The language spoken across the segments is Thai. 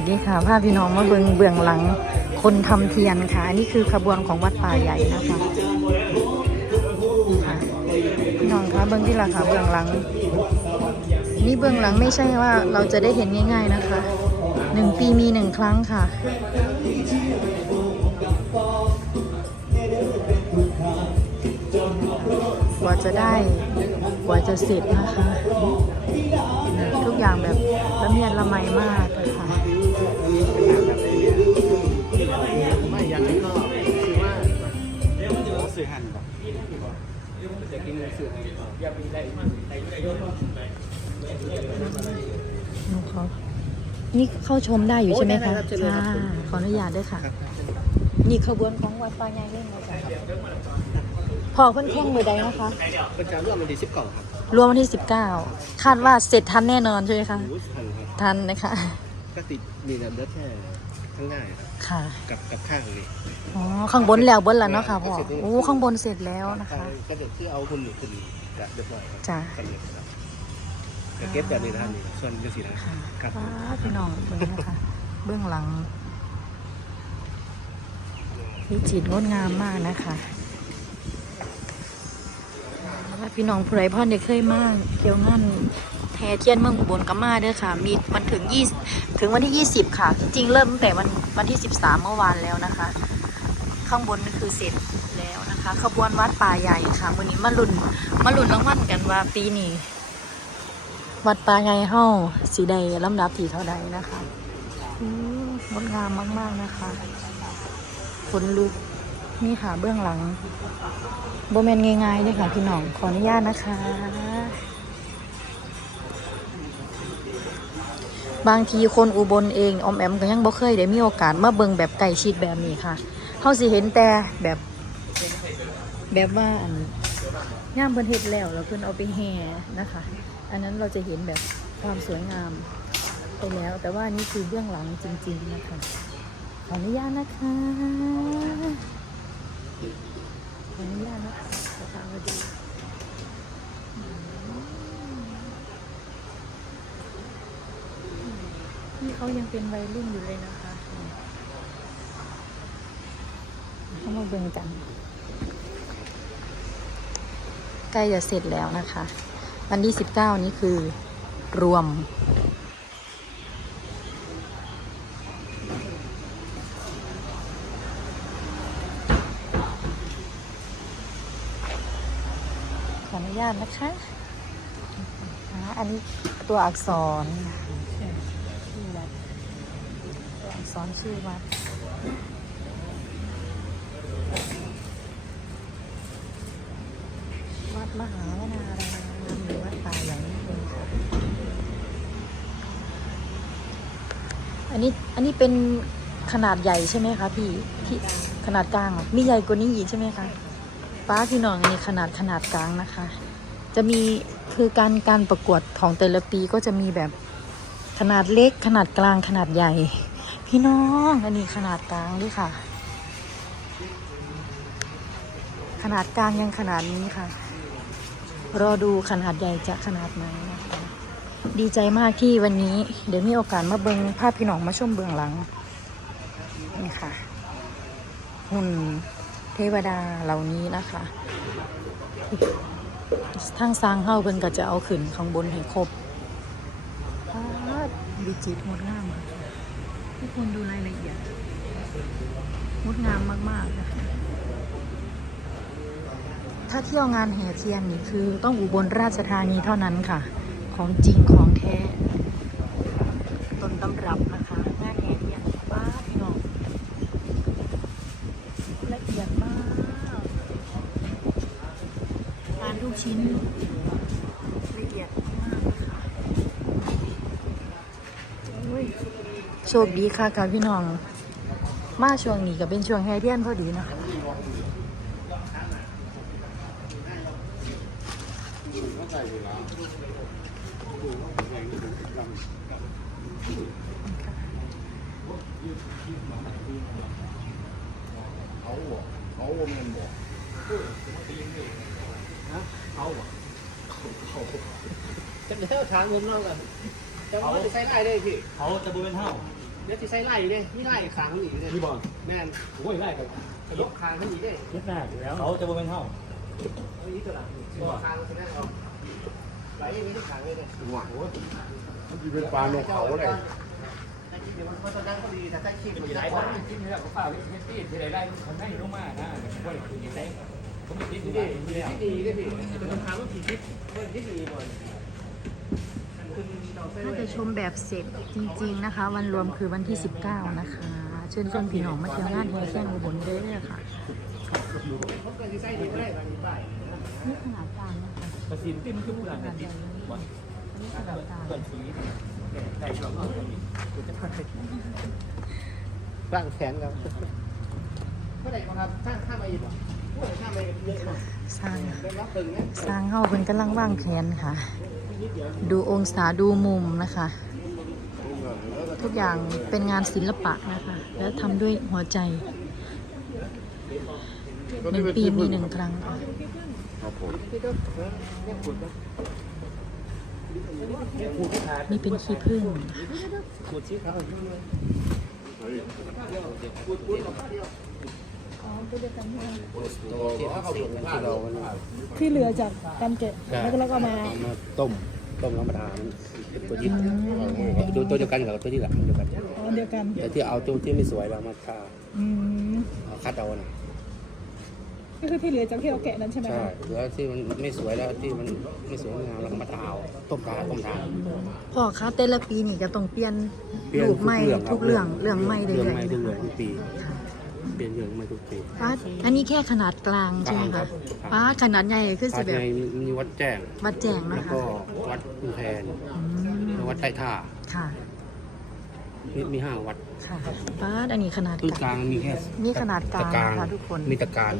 วัสดีค่ะพาพพี่น้องมาเบืองเบื้องหลังคนทำเทียนค่ะอันนี่คือขบวนของวัดป่าใหญ่นะคะพี่น้องคะเบื้องที่ละค่ะเบื้องหลัง นี่เบื้องหลังไม่ใช่ว่าเราจะได้เห็นง่าย ๆนะคะหนึ่งปีมีหนึ่งครั้งค่ะกว่าจะได้กว่าจะเสร็จนะคะ ทุกอย่างแบบละเมียดละไมมาก อย่าไปได้หนูขอนี่เข้าชมได้อยู่ใช่ไหมคะโอ้ได้ครับเชิญเลยครับค่ะขออนุญาตด้วยค่ะ นี่ขบวนของวัดป่าใหญ่เล่นมาจ้ะพอเพิ่นแข่งมือใดนะคะประจำร่วมมันดีสิบเก่าครับรวมวันที่19คาดว่าเสร็จทันแน่นอนใช่ไหมคะรู้ทันครับทันนะคะก็ติดมีน้ำเลือดแค่ข้างหน้าครับค่ะ กับกับข้างนี่อ๋อข้างบนแล้วบนแล้วเนาะค่ะพ่อโอ้ข้างบนเสร็จแล้วนะคะก็เดี๋ยวที่เอาคุณหนูขึ้น จะเรียบร้อยครับจ้ะ สำเร็จครับจะเก็บแบบนี้นะครับนี่ส่วนเป็นสีนะค่ะครับว้าพี่น้องเบื้องนะคะ เบื้องหลังวิจิตรงดงามมากนะคะว่าพี่น้องผู้ไรพ่อเด็กเคยมากเกี่ยวงานแทเทียนเมืองอุบลกัมาเด้อค่ะ มีมันถึงยี่ถึงวันที่ 20 ค่ะจริงๆเริ่มตั้งแต่วันวันที่ 13 เมื่อวานแล้วนะคะ ข้างบนนี่คือเสร็จแล้วนะคะ ขบวนวัดป่าใหญ่ค่ะวันนี้มาลุนมาลุนรางวัลกันว่าปีนี้วัดป่าใหญ่เฮาสีใดลำดับที่เท่าใดนะคะงดงามมาก ๆนะคะขนลุกนี่ค่ะเบื้องหลังโบแมนง่ายๆเลยค่ะพี่น้องขออนุญาตนะคะ บางทีคนอุบลเองอมแอมก็ยังบ่เคยได้มีโอกาสมาเบิ่งแบบใกล้ชิดแบบนี้ค่ะเฮาสิเห็นแต่แบบ แบบว่าอันย่ามเพิ่นเฮ็ดแล้วแล้วเพิ่นเอาไปแห่นะคะ อันนั้นเราจะเห็นแบบความสวยงามไปแล้ว แต่ว่านี่คือเบื้องหลังจริง ๆนะคะ ขออนุญาตนะคะขออนุญาตนะคะสาวดีนี่เขายังเป็นวัยรุ่นอยู่เลยนะคะ เขามาเบิ่งกัน ใกล้จะเสร็จแล้วนะคะ วันที่19นี้คือรวม ขออนุญาตนะคะ อันนี้ตัวอักษรตัวอักษรชื่อวัด วัด มหาวนารามหรือวัดป่าใหญ่นั่นเองค่ะอันนี้อันนี้เป็นขนาดใหญ่ใช่ไหมคะพี่ที่ขนาดกลางเหรอมีใหญ่กว่านี้อีกใช่ไหมคะป้าพี่น้องอันนี้ขนาดขนาดกลางนะคะ จะมีคือการการประกวดของแต่ละปีก็จะมีแบบขนาดเล็กขนาดกลางขนาดใหญ่ พี่น้องอันนี้ขนาดกลางด้วยค่ะ ขนาดกลางยังขนาดนี้ค่ะ รอดูขนาดใหญ่จะขนาดไหนนะคะดีใจมากที่วันนี้ เดี๋ยวมีโอกาสมาเบิงภาพพี่น้องมาชมเบื้องหลังนี่ค่ะ หุ่นเทวดาเหล่านี้นะคะทางสร้างเฮาเพิ่นก็จะเอาขึ้นข้างบนให้ครบวิจิตรงดงามค่ะทุกคนดูรายละเอียดงดงามมาก ๆ นะคะ ถ้าเที่ยวงานแห่เทียนนี่คือต้องอุบลราชธานีเท่านั้นค่ะ ของจริงของแท้ต้นตำรับนะคะ งานแห่เทียนป้าพี่น้องละเอียดมากงานทุกชิ้นละเอียดมากค่ะโอ้ยโชคดีค่ะกับพี่น้อง มาช่วงนี้ก็เป็นช่วงแห่เทียนพอดีนะคะ เขาบอกเขาเงินบอกฮะเขาบอกเขาจะแล้วถามผมน้องกันจะว่าจะใช้ได้ได้พี่เขาจะบูเป็นเท่าเดี๋ยวจะใส่ไล่เนี่ยนี่ไล่ขางมันอีกเลยพี่บอลแม่นโอ้ยไล่กันยกขางมันอีกเลยเย็ดหน้าอยู่แล้วเขาจะบ่เป็นเท่าอันนี้ตัวหลังตัวขางมันจะได้เอา ไหลอย่างนี้ที่ขางเลยเนี่ยหวานมันจะเป็นปลาลงเขาเลยถ้าคิดเดี๋ยวมันก็จะดังก็ดีแต่ถ้าคิดมันที่จะไหนได้ผผมลกินนี่แหละผมเปล่าที่ที่ที่ไหนได้คนให้รู้มากนะผมไม่กินได้ผมไม่กินที่ดีที่ดีที่ดีแต่มันถามว่าผิดทิศที่ดีหมดถ้าจะชมแบบเสร็จจริง ๆ นะคะ วันรวมคือวันที่ 19 นะคะ เชิญชวนพี่น้องมาเที่ยวงานแห่เที่ยงอุบลเด้อค่ะผมก็จะใส่ดีก็ได้บางทีไปนี่ขนาดกลางนะคะ กระสินติ้มขึ้นผู้หลังขนติใหดญ่เลยวันอันนี้ขนาดเปิดชีวิตได้ชอบกูจะพัดไปร่างแขนครับเมื่อไหร่ครับข้างข้ามไปอีกเมื่อไหร่ข้ามไปเยอะหน่อยสร้างเนี่ยสร้างเฮาเพิ่นกำลังว่างแผนค่ะ ดูองศาดูมุมนะคะ ทุกอย่างเป็นงานศิลปะนะคะ และทำด้วยหัวใจหนึ่งปีมีหนึ่งครั้งค่ะ ครับผมนี่เป็นขี้ผึ้งขูดชี้เขาเราที่เหลือจากการแกะแล้วก็แล้วก็มามาต้มต้มธรรมดาตัวที่ดูตัวเดียวกันกับตัวที่หลังเดียวกันอ๋อเดียวกันแต่ที่เอาตัวที่ไม่สวยเรามาทาอืมเอาคัดเอาน่ะ ก็คือที่เหลือจากที่เราแกะนั้นใช่ไหมใช่คะแล้วที่มันไม่สวยแล้วที่มันไม่สวยงามเราก็มาทาเอาต้มทาต้มทา พ่อคะแต่ละปีนี่ก็ต้องเปลี่ยนเปลี่ยนรูปใหม่ทุทุกกเรื่เรื่อองงเรื่องใหม่เรื่เรื่องอยใหม่ๆทุกนะเรื่องคะทุกปี เปลี่ยนเรื่องใหม่ทุกปี ป้าดอันนี้แค่ขนาดกลางใช่ไหมกลาคะงครับป้าดขนาดใหญ่คือสิภายแบในบมีวัดแจ้ง วัดแจงแล้นะวคะก็วัดอุนแพนอืมแล้ววัดใต้ท่าค่ะ มีมีห้าวัดค่ะป้าดอันนี้ขนาดตู้กกลางลางมีแค่นี่ขนาดกลางตะกลางนะคะทุกคนมีตะการ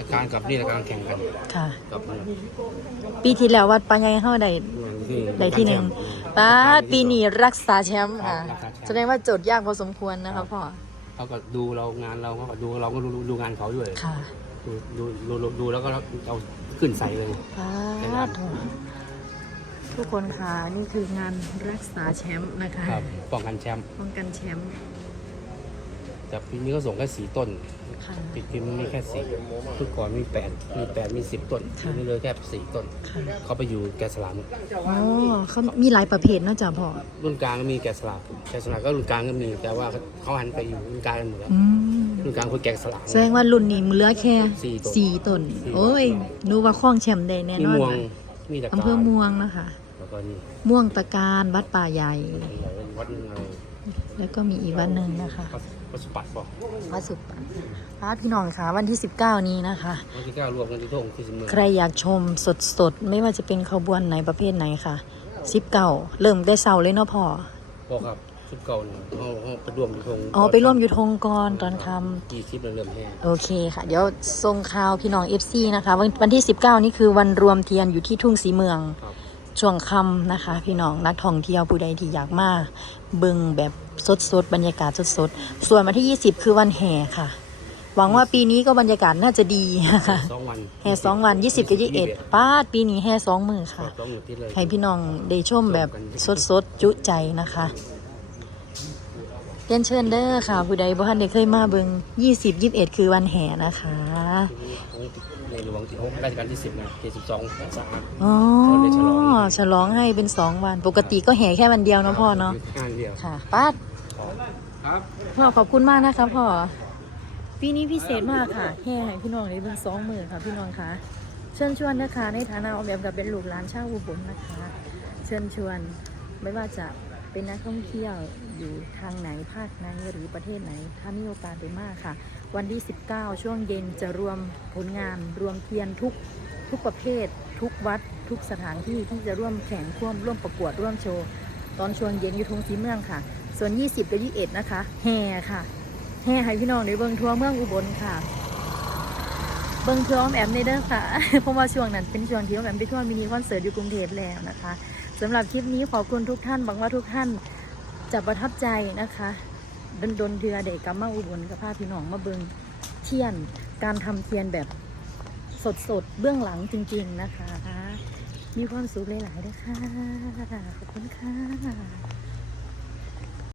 ตะการกับนี่ตะการแข่งกันค่ะ กับปีที่แล้ววัดปาใหญ่เฮาได้ที่ได้ที่หนึ่งป้าดปีนี้รักษาแชมป์ค่ะรักษาแชมป์แสดงว่าโจทย์ยากพอสมควรนะคะพ่อเขาก็ดูเรางานเราเขาก็ดูเราก็ดูดูงานเขาด้วยค่ะ ดูดูดูดูดูแล้วก็เอาขึ้นใส่เลย ป้าดโถ ทุกคนค่ะนี่คืองานรักษาแชมป์นะคะครับป้องกันแชมป์ป้องกันแชมป์แต่ปีนี้ก็ส่งแค่สี่ต้นค่ะปีนี้มีแค่สี่ทุกก่อนมีแปดมีแปดมีสิบต้นค่ะปีนี้เหลยแค่สี่ต้น ค่ะเขาไปอยู่แกะสลักอ๋อเขามีหลายประเภทเนอะจ๊ะพ่อรุ่นกลางก็มีแกะสลักแกะสลักก็รุ่นกลางก็มีแต่ว่าเขาหันไปอยู่รุ่นกลางกันหมดแล้วอืมรุ่นกลางคือแกะสลักแสดงว่ารุ่นนี้เหลือแค่สี่ต้นสี่ต้นสี่โอ้ยหนูว่าคล้องแชมป์ได้แน่มีนอนม่วงค่ะมีตะอำกาเภอรม่วงนะคะ แล้วก็นี่ม่วงตะการวัดป่าใหญ่วัดอะไรแล้วก็มีอีกวัดหนึ่งนะคะวัดสุปัตบอกวัดสุปปะพระพี่น้องค่ะวันที่ 19 นี้นะคะ วันที่เก้ารวมกันที่ทุ่งที่สมเมืองใครอยากชมสดๆไม่ว่าจะเป็นขบวนไหนประเภทไหนค่ะ19เริ่มได้เสาเลยเนาะพ่อบอกครับชุดเก่าเนี่ยเขาเขาไปรวมที่ทุ่งอ๋อไปร่วมอยู่ธงกรตอนคกี่คลิปแล้วเริ่มแห้งำโอเคค่ะ เดี๋ยวส่งข่าวพี่น้อง FC นะคะ วันวันที่ 19 นี่คือวันรวมเทียนอยู่ที่ทุ่งสีเมือง ครับ ช่วงค่ำนะคะ พี่น้องนักท่องเที่ยวผู้ใดที่อยากมาเบึงแบบสดๆบรรยากาศสดๆส่วนวันที่ 20 คือวันแห่ค่ะ หวังว่าปีนี้ก็บรรยากาศน่าจะดีค่ะสองวันแห่สองวัน 20กับ21ป้าดปีนี้แห่สองมือค่ะสองอยู่ที่เลยให้พี่น้องได้ชมแบบสดๆจุใจนะคะ เรียนเชิญเด้อค่ะ ผู้ใดบ่ทันได้เคยมาเบิง20 21 คือวันแห่นะคะ ในหลวงที่หกราชการที่สิบนะเจ็ดสิบสองพรรษาอ๋อเขาได้ฉลองฉลองให้เป็นสองวัน ปกติก็แห่แค่วันเดียวเนาะพ่อเนาะ งานเดียวค่ะป้าดครับพ่อขอบคุณมากนะคะพ่อ ปีนี้พิเศษมากค่ะแห่ให้พี่น้องได้เบิ่งสองมือค่ะพี่น้องค่ะเชิญชวนนะคะ ในฐานะออกแบบกับเป็นลูกหลานชาวอุบลนะคะ เชิญชวนไม่ว่าจะเป็นนักท่องเที่ยว อยู่ทางไหนภาคไหนหรือประเทศไหน ถ้ามีโอกาสไปมากค่ะ วันที่ 19 ช่วงเย็นจะรวมผลงาน รวมเทียนทุกทุกประเภท ทุกวัด ทุกสถานที่ที่จะร่วมแข่งร่วมร่วมประกวดร่วมโชว์ ตอนช่วงเย็นอยู่ทงสีเมืองค่ะ ส่วน 20กับ21 นะคะแห่ค่ะแห่ให้พี่น้องได้เบิงทัวร์เมืองอุบลค่ะ เบิงทัวร์ออมแอมในเด้อค่ะเพราะว่าช่วงนั้นเป็นช่วงที่ออมแอมไปทัวร์มินิคอนเสิร์ตอยู่กรุงเทพแล้วนะคะสำหรับคลิปนี้ขอบคุณทุกท่านหวังว่าทุกท่าน จะประทับใจนะคะดนดนเทือเด็กกับมาอุบลกับพาพี่น้องมาเบิงเทียน การทำเทียนแบบสดสดเบื้องหลังจริง ๆนะคะ มีความสุขหลายๆด้วยค่ะ ขอบคุณค่ะ